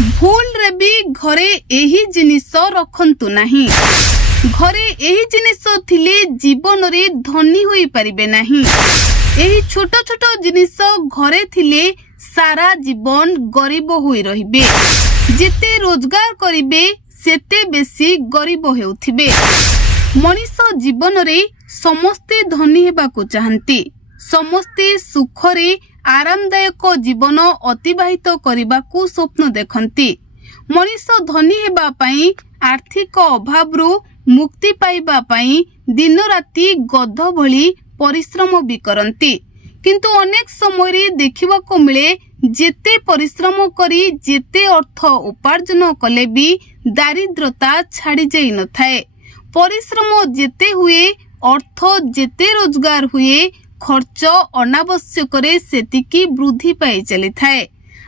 भूल रे भी घरे एही जिनिस रखंतु नाही। घरे एही जिनिस थिले जीवन रे धनी होई परिबे नाही। एही छोट छोट जिनिस घरे थिले सारा जीवन गरीब होई रहिबे। जेते रोजगार करिबे सेते बेसी गरीब हेउथिबे। मनीष जीवन रे समस्ते धनी हेबाकू चाहंती। समस्ते सुखरे आरामदायक जीवन अतिबाहित करने स्वप्न देखती। मनीष धनी हेबा पई आर्थिक अभाव मुक्ति पाइबा पई दिन राति गध भली परिश्रम भी करती। किंतु अनेक समय देखा मिले जेते परिश्रम करी जेते अर्थ उपार्जन कले भी दारिद्रता छाड़ी जाई न थाए। परिश्रम जेते हुए अर्थ जेते रोजगार हुए खर्च अनावश्यक सेतिकी वृद्धि पाई चली थाए।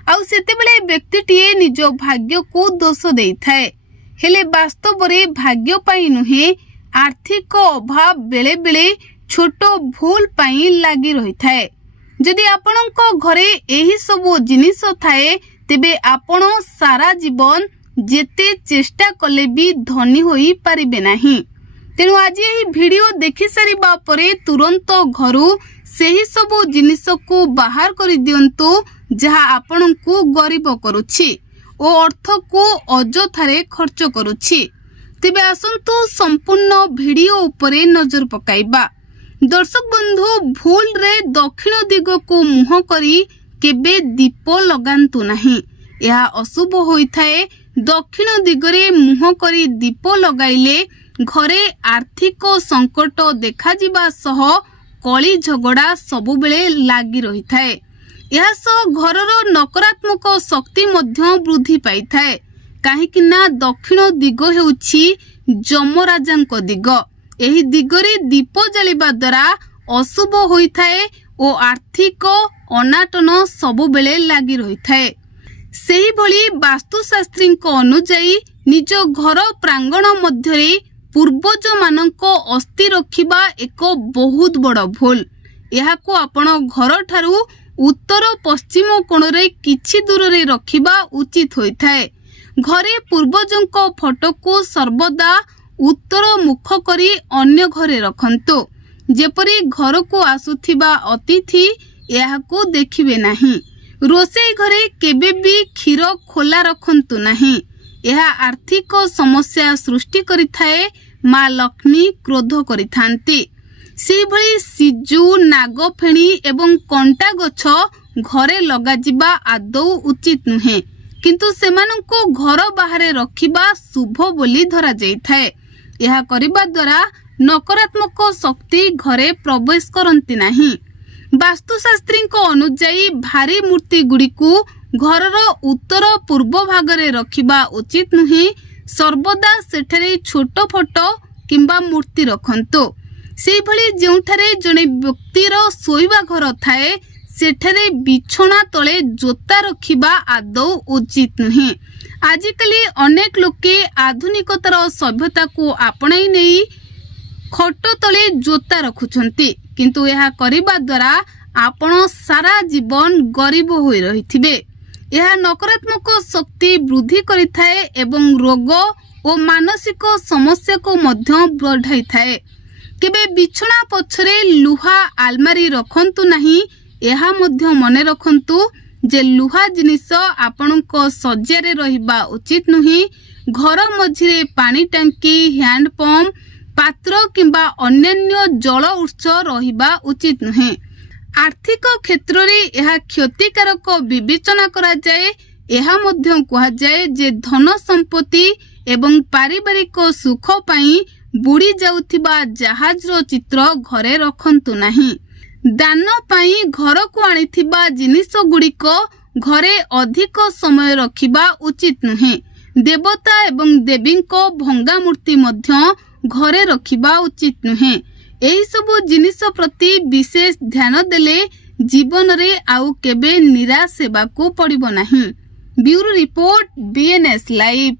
आउ सेतेबेले व्यक्तिटीए निज भाग्य को दोष देई थाए। हेले वास्तव रे भाग्य पाई नुहे आर्थिक अभाव बेले बेले छोट भूल पाई लागी रही थाए। जदि आपणको घरे एही सब जिनिस थाए तेबे आपण सारा जीवन जेते चेष्टा कले भी धनी होई पारिबे नाही। तेणु आज यही वीडियो देखि सारिबा परे तुरंत घरु सेही सब जिनिस को बाहर कर दियंतु जहा आपन को गरीब करुछि ओ अर्थ को अजथारे खर्च करुछि। तेबे आसंतु संपूर्ण वीडियो उपरे नजर पकाइबा। दर्शक बंधु भूल रे दक्षिण दिग को मुह करी केबे दीप लगांतु नाही। यह अशुभ होइथाए। दक्षिण दिगरे मुह करी दीप लगाइले घरे आर्थिक संकट देखा जिबा सह कली झगड़ा सबु बेले लागी रही थाए। यह सह घरर नकारात्मक शक्ति मध्य वृद्धि पाई थाए। काहेकि ना दक्षिण दिग हेउछि जमराजांक दिग। एही दिगरे दीप जलिबा द्वारा अशुभ होई थाए ओ आर्थिक अनाटन सबु बेले लागी रही थाए। सेही भली वास्तुशास्त्रीक अनुसायी निज घर प्रांगण मध्यरे पूर्वज मानक अस्थि रखिबा एक बहुत बड़ भूल। यहाको आपण घर ठारू उत्तर पश्चिम कोण रे किछि दूर रे रखिबा उचित होई थाए। घरे पूर्वजंक फोटो को सर्वदा उत्तर मुख करी अन्य घरे रखंतु। जेपरी घर को आसुथिबा अतिथि यहाको देखिबे नाही। रोषेई घरे केबे भी क्षीर खोला रखंतु नाही। यह आर्थिक समस्या सृष्टि करिथाए। माँ लक्ष्मी क्रोध करिथांती। सेही भली सिजु नागफेणी एवं कंटा गछ घरे लगा जिबा आदौ उचित नुहे। किंतु सेमानंको घर बाहरे रखिबा शुभ बोली धरा जाइथाए। यह करिबा द्वारा नकारात्मक शक्ति घरे प्रवेश करंती नाही। वास्तुशास्त्रीक अनुसायी भारी मूर्ति गुड़िकु घरर उत्तर पूर्व भागरे रखिबा उचित नुहे। सर्वदा सेठरे छोट फोटो किंबा मूर्ति रखंतु। सेही भली जेउठारे जने व्यक्तिर सोइबा घर थाए सेठरे बिछोना तले जोता रखिबा आदौ उचित नुहे। आजिकली अनेक लोके आधुनिकतार सभ्यता को आपणाई नेई खट तले जोता रखुछंती। किंतु यह करिबा द्वारा आपण सारा जीवन गरीब होई रहिथिबे। यह नकारात्मक शक्ति वृद्धि करिथाए एवं रोग और मानसिक समस्या को मध्य बढ़ाई थाए। केबे बिछोना पछरे लुहा आलमारी रखंतु नाही। यह मध्य मने रखंतु जे लुहा जिनिस आपणक सज्जारे रहिबा उचित नुही। घर मझिरे पानी टांकी हैंड पंप पात्र किंबा अन्यान्य जल उत्स रहिबा उचित नुहे। आर्थिक क्षेत्र रे यह क्षतिकारक विवेचना करा जाए। यह मध्य कहा जाए जे धन संपत्ति एवं पारिवारिक सुख पाई बुड़ी जाउथिबा जहाजर चित्र घरे रखंतु नाही। दान पाई घर को आनिथिबा जिनिस गुड़िक घरे अधिक समय रखिबा उचित नुहे। देवता एवं देवींक भंगा मूर्ति मध्य घरे रखिबा उचित नुहे। एही सबु जिनिस प्रति विशेष ध्यान देले जीवन रे आउ केबे निराश हेबाकू पड़िबो नाही। Bureau report BNS live.